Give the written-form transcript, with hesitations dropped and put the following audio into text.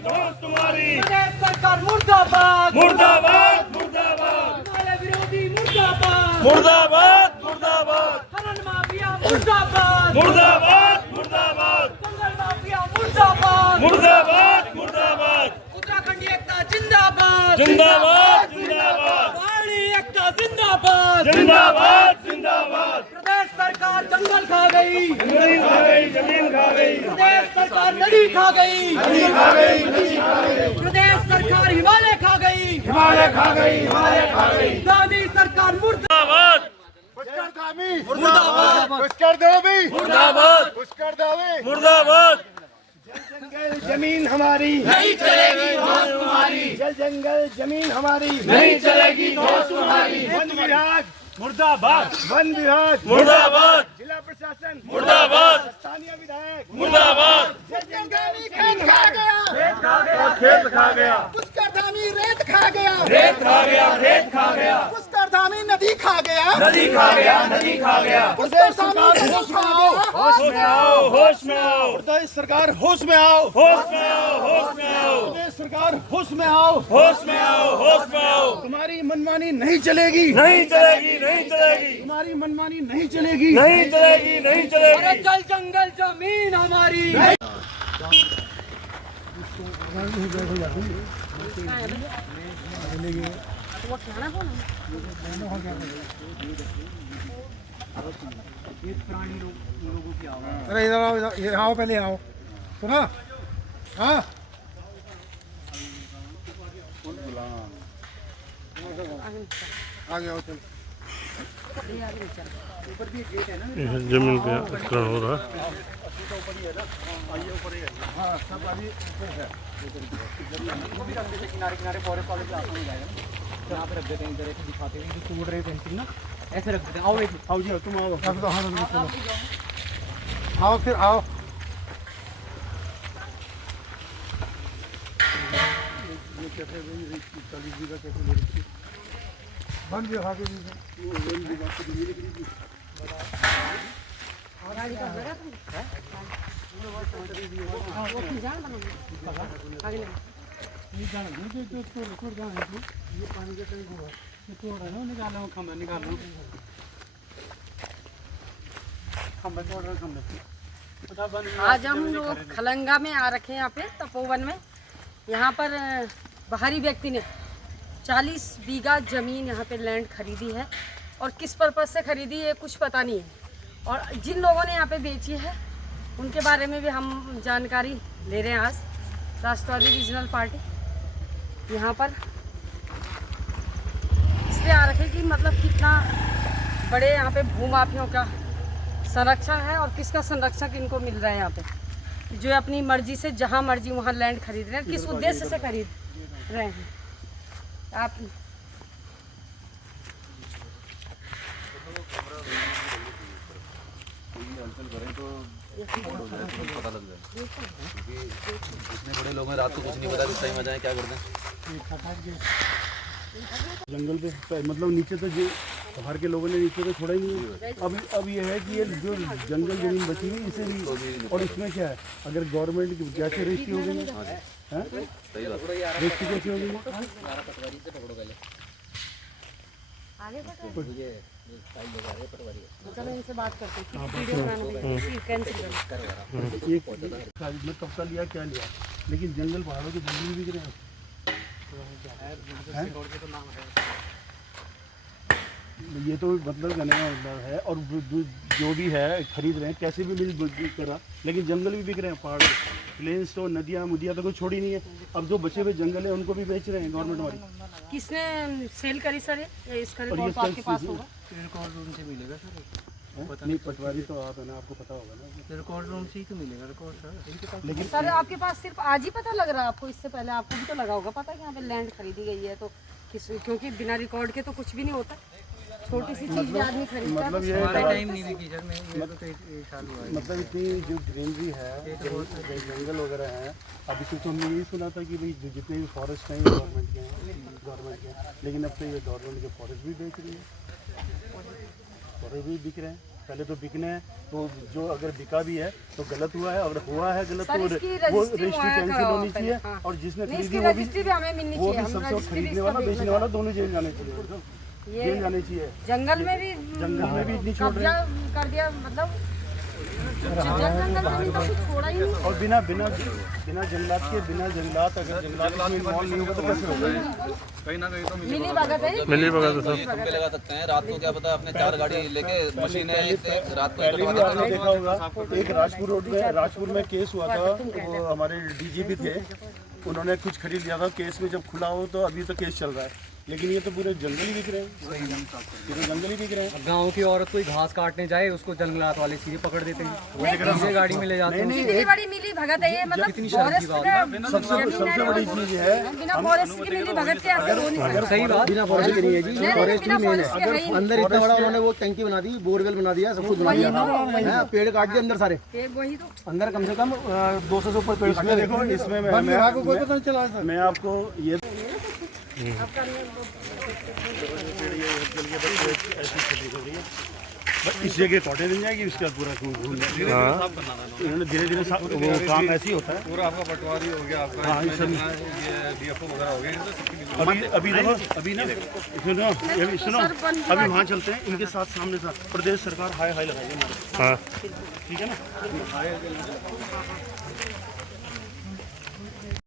धौंस तुम्हारी। प्रदेश सरकार मुर्दाबाद मुर्दाबाद मुर्दाबाद हमारे विरोधी मुर्दाबाद मुर्दाबाद मुर्दाबाद खनन माफिया मुर्दाबाद मुर्दाबाद मुर्दाबाद जंगल माफिया मुर्दाबाद मुर्दाबाद मुर्दाबाद उत्तराखंड एकता जिंदाबाद जिंदाबाद जिंदाबाद पहाड़ी एकता जिंदाबाद जिंदाबाद जिंदाबाद। प्रदेश सरकार जंगल खा गई, जमीन खा गई, जमीन खा गई, प्रदेश सरकार नदी खा गई, नदी खा गई, नदी खा गई, प्रदेश सरकार हिमालय खा गई, हिमालय खा गई, हिमालय खा गई। दानी सरकार मुर्दाबाद पुष्कर धामी मुर्दाबाद पुष्कर धामी मुर्दाबाद पुष्कर धामी। मुर्दाबाद। जंगल जमीन हमारी नहीं चलेगी धौंस तुम्हारी, जल जंगल जमीन हमारी नहीं चलेगी धौंस तुम्हारी। वन विभाग मुर्दाबाद वन विभाग मुर्दाबाद जिला प्रशासन मुर्दाबाद स्थानीय विधायक मुर्दाबाद। जल जंगल खेत खा गया, खेत खा गया, पुष्कर धामी रेत खा गया, रेत खा गया, रेत खा गया, पुष्कर धामी नदी खा गया, नदी खा गया, नदी खा गया। पुष्कर धामी होश में आओ, होश में आओ, होश में आओ, प्रदेश सरकार होश में आओ, होश में आओ, होश में आओ, प्रदेश सरकार होश में आओ। होश में आओ, होश में आओ। तुम्हारी मनमानी नहीं चलेगी, नहीं चलेगी, नहीं चलेगी, तुम्हारी मनमानी नहीं चलेगी, नहीं चलेगी, नहीं अरे चलेगी। जल जंगल जमीन हमारी। अरे इधर आओ, इधर आओ, पहले आओ, सुना? हाँ आगे आओ, चलो। जमीन पे अतिक्रमण हो रहा है। हाँ सब अभी ऊपर है। किनारे किनारे फॉरेस्ट वाले पे आसान हो जाएगा ना, यहाँ पे रख देते हैं, इधर ऐसे दिखाते हैं जो टूट रहे फेंसिंग ना, ऐसे रख देते हैं। आओ एक आओ जी, तुम आओ। हाँ तो हाँ तो चलो, आओ फिर आओ। वन विभाग के आज हम लोग खलंगा में आ रखे हैं, यहाँ पे तपोवन में। यहाँ पर बाहरी व्यक्ति ने 40 बीघा ज़मीन यहाँ पे लैंड खरीदी है और किस पर्पज़ से खरीदी है कुछ पता नहीं है। और जिन लोगों ने यहाँ पे बेची है उनके बारे में भी हम जानकारी ले रहे हैं। आज राष्ट्रवादी रीजनल पार्टी यहाँ पर इसलिए आ रखे कि मतलब कितना बड़े यहाँ पे भूमाफियों का संरक्षण है और किसका संरक्षक इनको मिल रहा है यहाँ पे, जो अपनी मर्जी से जहाँ मर्जी वहाँ लैंड खरीद रहे हैं। किस उद्देश्य से खरीद रहे हैं आप? पता लग जाए, क्योंकि इतने बड़े लोग हैं, रात को कुछ नहीं पता किस टाइम आ जाए, क्या करते हैं। जंगल पे मतलब नीचे तो जो बाहर के लोगों ने नीचे तो छोड़ा ही नहीं है। अब ये है कि ये जो जंगल जमीन बची हुई इसे भी, और इसमें क्या है, अगर गवर्नमेंट की कैसे रजिस्ट्री हो गई है, सही बात। रजिस्ट्री कैसे हो गई? चलो इनसे बात करते हैं, वीडियो बनाना कैंसिल करें। एक मैं कब का लिया क्या लिया, लेकिन जंगल पहाड़ों के जंगल बिक रहे हैं। ये तो मतलब कहने का मतलब है, और जो भी है खरीद रहे हैं कैसे भी मिल कर रहा, लेकिन जंगल भी बिक रहे हैं, पहाड़ प्लेन्स तो नदियाँ मुदियाँ तो कोई छोड़ी नहीं है। अब जो बचे हुए जंगल है उनको भी बेच रहे हैं गवर्नमेंट वाली। किसने सेल करी सर? ये इसका रिकॉर्ड तो आपके पास होगा। रिकॉर्ड रूम से मिलेगा सर, नहीं पटवारी तो आप है ना, आपको पता होगा ना, रिकॉर्ड रूम से ही तो मिलेगा रिकॉर्ड सर। लेकिन सर आपके पास सिर्फ आज ही पता लग रहा है आपको? इससे पहले आपको भी तो लगा होगा पता कि यहाँ पे लैंड खरीदी गई है, तो किस, क्योंकि बिना रिकॉर्ड के तो कुछ भी नहीं होता। छोटी सी चीज भी आदमी खरीदता है। मतलब ये हमारे टाइम नहीं बिकी सर, मेरे को तो एक साल हुआ है। मतलब इतनी जो ग्रीनरी है, जंगल वगैरह है, अभी तो हमने यही सुना था कि भाई जितने भी फॉरेस्ट हैं ये गवर्नमेंट के हैं, लेकिन अब तो ये गवर्नमेंट के फॉरेस्ट भी बेच रही है, फॉरेस्ट भी बिक रहे हैं। पहले तो बिकने हैं, तो जो अगर बिका भी है तो गलत हुआ है, और हुआ है गलत सर, तो इसकी वो रजिस्ट्री रजिस्ट्री वहाँ कैंसिल कराओ होनी पहले, चाहिए, हाँ। और जिसने नहीं, खरीदी इसकी वो भी रजिस्ट्री भी हमें मिलनी वो चाहिए, भी हम सबसे रजिस्ट्री भी खरीदने इसका वाला देखना बेचने वाला दोनों जेल जाने चाहिए, ये जेल जाने चाहिए। जंगल में भी जंगल में भी इतनी छोड़ रहे कब्जा हैं, कर दिया, मतलब जंगल में तो कुछ छोड़ा ही नहीं। और बिना जंगलात के, बिना जंगलात, अगर जंगलात में इन्वॉल्व नहीं होगा तो कैसे होगा? कहीं ना कहीं तो मिली भगत है, मिली भगत है ये खंभे लगा सकते हैं, रात को क्या पता अपने 4 गाड़ी लेके मशीनें रात को पहले भी लगा आपने देखा होगा, एक राजपुर में केस हुआ था, वो हमारे डीजीपी थे, उन्होंने कुछ खरीद लिया था, केस में जब खुला हो तो अभी तो केस चल रहा है, लेकिन ये तो पूरे जंगल ही बिक रहे हैं, ये तो जंगल ही बिक रहे हैं। गांव की औरत कोई घास काटने जाए उसको जंगलात वाले सीधे पकड़ देते हैं, दूसरे गाड़ी में ले जाते हैं। इतनी बड़ी मिली भगत है ये, मतलब फॉरेस्ट का सबसे बड़ी चीज है, बिना फॉरेस्ट की मिली भगत के ऐसे हो नहीं सकता। सही बात, बिना फॉरेस्ट के नहीं है जी, नहीं, फॉरेस्ट बिना ही मेन फॉरेस्ट के है है। ही अंदर इतना बड़ा उन्होंने वो टंकी बना दी, बोरवेल बना दिया, सब कुछ बना दिया है, पेड़ काट दिए अंदर सारे, नहीं। वही तो अंदर कम से कम 200 से ऊपर पेड़ काटे। देखो इसमें मैं आपको ये इस जगह कॉटेज मिल जाएगी, उसके बाद पूरा घूम जाएगी। इन्होंने धीरे धीरे वो काम ऐसे ही होता है, पूरा आपका पटवारी हो गया, आपका हाँ, ये सब ये डीएफओ वगैरह हो गए, अभी देखो, अभी ना सुनो अभी वहाँ चलते हैं, इनके साथ सामने साथ प्रदेश सरकार हाई लगाएगी हमारे, हाँ ठीक है ना।